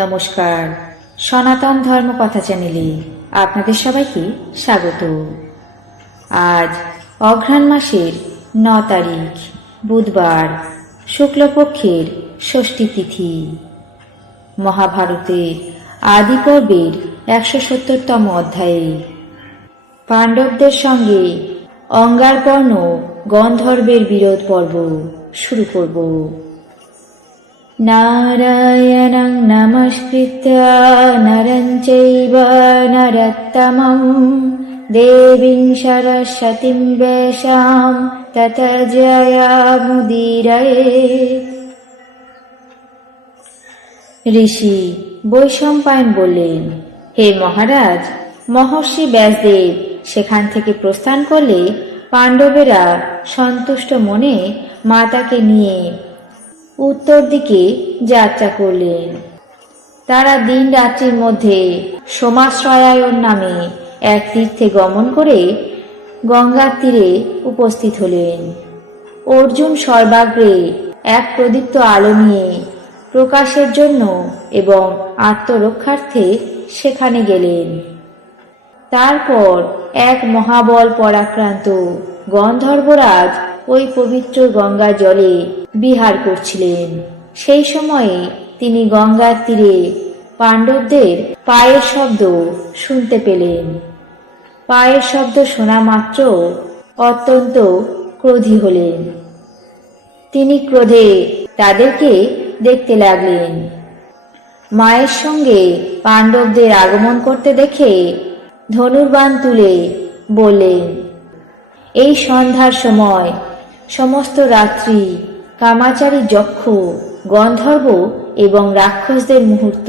নমস্কার, সনাতন ধর্ম কথা চ্যানেলে আপনাদের সবাইকে স্বাগত। আজ অঘ্রাণ মাসের 9 তারিখ বুধবার, শুক্লপক্ষের ষষ্ঠী তিথি। মহাভারতের আদি পর্বের 170তম অধ্যায়ে পাণ্ডবদের সঙ্গে অঙ্গারপর্ণ গন্ধর্বের বিরোধ পর্ব শুরু করব। নারায়ণং নমস্কৃত্য নরং চৈব নরোত্তমং দেবীং সরস্বতীং ব্যাসাং ততো জয়মুদীরয়েৎ। ঋষি বৈশম্পায়ন বললেন, হে মহারাজ, মহর্ষি ব্যাসদেব সেখান থেকে প্রস্থান করলে পাণ্ডবেরা সন্তুষ্ট মনে মাতাকে নিয়ে উত্তর দিকে যাত্রা করলেন। তারা দিন রাত্রির মধ্যে সোমাশ্রয়ায়ন নামে এক তীর্থে গমন করে গঙ্গার তীরে উপস্থিত হলেন। অর্জুন সর্বাগ্রে এক প্রদীপ্ত আলো নিয়ে প্রকাশের জন্য এবং আত্মরক্ষার্থে সেখানে গেলেন। তারপর এক মহাবল পরাক্রান্ত গন্ধর্বরাজ ওই পবিত্র গঙ্গা জলে বিহার করছিলেন। সেই সময়ে তিনি গঙ্গার তীরে পাণ্ডবদের পায়ের শব্দ শুনতে পেলেন। পায়ের শব্দ শোনা মাত্র অত্যন্ত ক্রোধী হলেন। তিনি ক্রোধে তাদেরকে দেখতে লাগলেন। মায়ের সঙ্গে পাণ্ডবদের আগমন করতে দেখে ধনুর্বাণ তুলে বললেন, এই সন্ধ্যার সময় সমস্ত রাত্রি কামাচারী যক্ষ, গন্ধর্ব এবং রাক্ষসদের মুহূর্ত।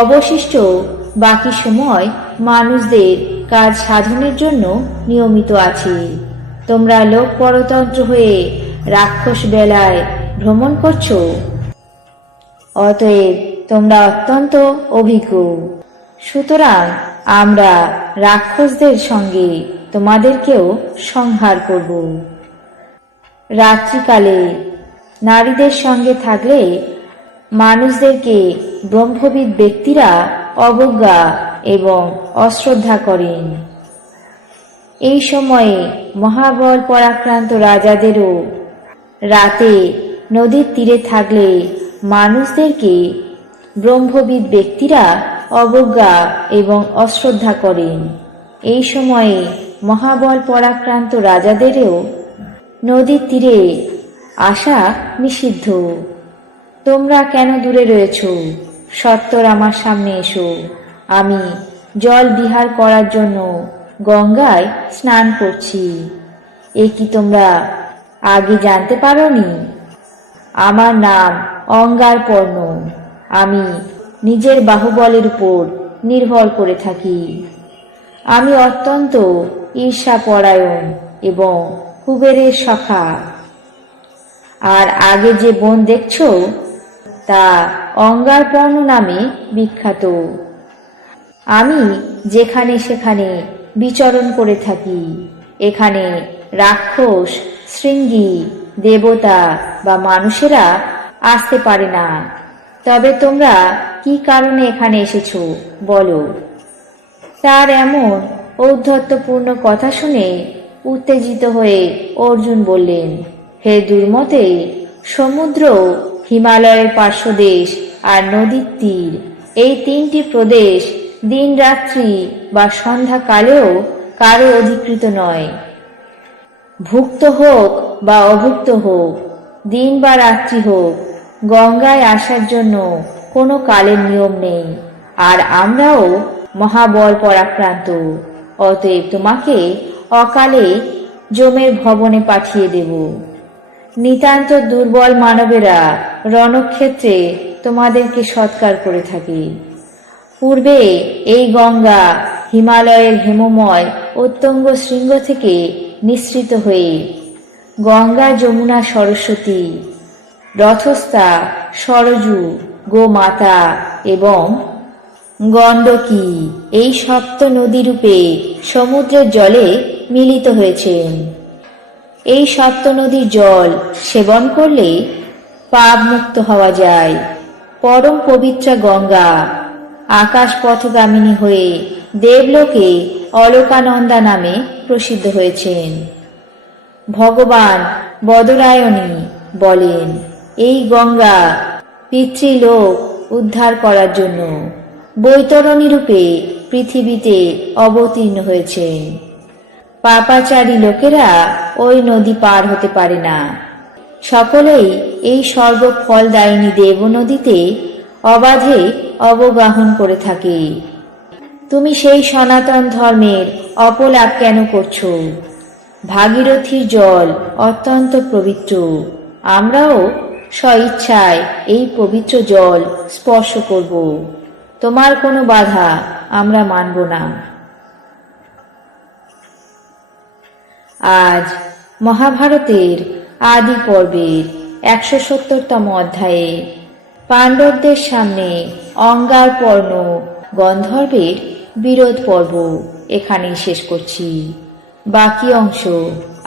অবশিষ্ট বাকি সময় মানুষদের কাজ সাধনের জন্য নিয়মিত আছে। তোমরা লোক পরতন্ত্র হয়ে রাক্ষস বেলায় ভ্রমণ করছো, অতএব তোমরা অত্যন্ত অভিজ্ঞ। সুতরাং আমরা রাক্ষসদের সঙ্গে তোমাদেরকেও সংহার করব। রাত্রিকালে নারীদের সঙ্গে থাকলে মানুষদেরকে ব্রহ্মবিদ ব্যক্তিরা অবজ্ঞা এবং অশ্রদ্ধা করেন। এই সময়ে মহাবল পরাক্রান্ত রাজাদেরও রাতে নদীর তীরে থাকলে মানুষদেরকে ব্রহ্মবিদ ব্যক্তিরা অবজ্ঞা এবং অশ্রদ্ধা করেন। এই সময়ে মহাবল পরাক্রান্ত রাজাদেরও নদীর তীরে আসা নিষিদ্ধ। তোমরা কেন দূরে রয়েছ? সত্বর আমার সামনে এসো। আমি জল বিহার করার জন্য গঙ্গায় স্নান করছি। এ কি তোমরা আগে জানতে পারোনি? আমার নাম অঙ্গারপর্ণ। আমি নিজের বাহুবলের উপর নির্ভর করে থাকি। আমি অত্যন্ত ঈর্ষাপরায়ণ এবং কুবেরের সখা। আর আগে যে বন দেখছো তা অঙ্গারপর্ণ নামে বিখ্যাত। আমি যেখানে সেখানে বিচরণ করে থাকি। এখানে রাক্ষস, শৃঙ্গী, দেবতা বা মানুষেরা আসতে পারে না। তবে তোমরা কি কারণে এখানে এসেছো বলো। তার এমন ঔদ্ধত্যপূর্ণ কথা শুনে উত্তেজিত হয়ে অর্জুন বললেন, হে দুর্মতে, সমুদ্র, হিমালয়ের পার্শ্বদেশ আর নদীর তীর, এই 3টি প্রদেশ দিন রাত্রি বা সন্ধ্যাকালেও কারো অধিকৃত নয়। ভুক্ত হোক বা অভুক্ত হোক, দিন বা রাত্রি হোক, গঙ্গায় আসার জন্য কোনো কালের নিয়ম নেই। আর আমরাও মহাবল পরাক্রান্ত। অতএব তোমাকে অকালে যমের ভবনে পাঠিয়ে দেব। নিতান্ত দুর্বল মানবেরা রণক্ষেত্রে তোমাদেরকে সৎকার করে থাকে। পূর্বে এই গঙ্গা হিমালয়ের হেমময় উত্তুঙ্গ শৃঙ্গ থেকে নিঃসৃত হয়ে গঙ্গা, যমুনা, সরস্বতী, রথস্থা, সরজু, গোমাতা এবং গণ্ডকী এই সপ্ত নদীরূপে সমুদ্রের জলে মিলিত হয়েছেন। এই সপ্ত নদীর জল সেবন করলে পাপ মুক্ত হওয়া যায়। পরম পবিত্র গঙ্গা আকাশ পথগামিনী হয়ে দেবলোকে অলোকানন্দা নামে প্রসিদ্ধ হয়েছেন। ভগবান বদরায়ণী বলেন, এই গঙ্গা পিতৃলোক উদ্ধার করার জন্য বৈতরণী রূপে পৃথিবীতে অবতীর্ণ হয়েছেন। পাপাচারী লোকেরা ওই নদী পার হতে পারে না। সকলেই এই সর্বফলদায়িনী দেব নদীতে অবাধে অবগাহন করে থাকে। তুমি সেই সনাতন ধর্মের অপলাপ কেন করছো? ভাগীরথীর জল অত্যন্ত পবিত্র। আমরাও স্বইচ্ছায় এই পবিত্র জল স্পর্শ করব। তোমার কোনো বাধা আমরা মানব না। আজ মহাভারতের আদি পর্বের 170তম অধ্যায়ে পাণ্ডবদের সামনে অঙ্গারপর্ণ গন্ধর্বের বিরোধ পর্ব এখানেই শেষ করছি। বাকি অংশ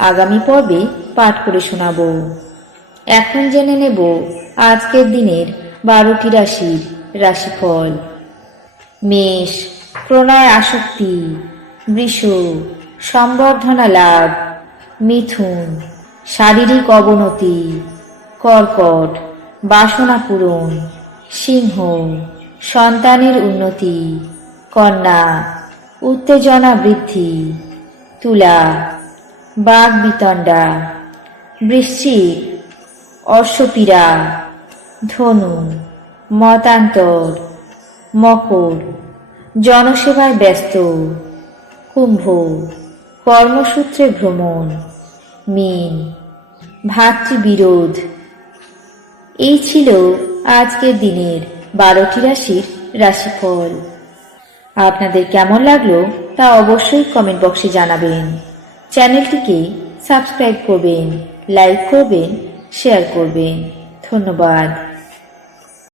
আগামী পর্বে পাঠ করে শোনাব। এখন জেনে নেব আজকের দিনের 12টি রাশির রাশিফল। মেষ, প্রণয় আসক্তি। বৃষ, সম্বর্ধনা লাভ। মিথুন, শারীরিক অবনতি। কর্কট, বাসনা পূরণ। সিংহ, সন্তানের উন্নতি। কন্যা, উত্তেজনা বৃদ্ধি। তুলা, বাগ বিতণ্ডা। বৃশ্চিক, অশ্বপীড়া। ধনু, মতান্তর। মকর, জনসেবায় ব্যস্ত। কুম্ভ, কর্মসূত্রে ভ্রমণ। মীন, ভাতৃবিরোধ। এই ছিল আজকের দিনের 12টি রাশির রাশিফল। আপনাদের কেমন লাগলো তা অবশ্যই কমেন্ট বক্সে জানাবেন। চ্যানেলটিকে সাবস্ক্রাইব করবেন, লাইক করবেন, শেয়ার করবেন। ধন্যবাদ।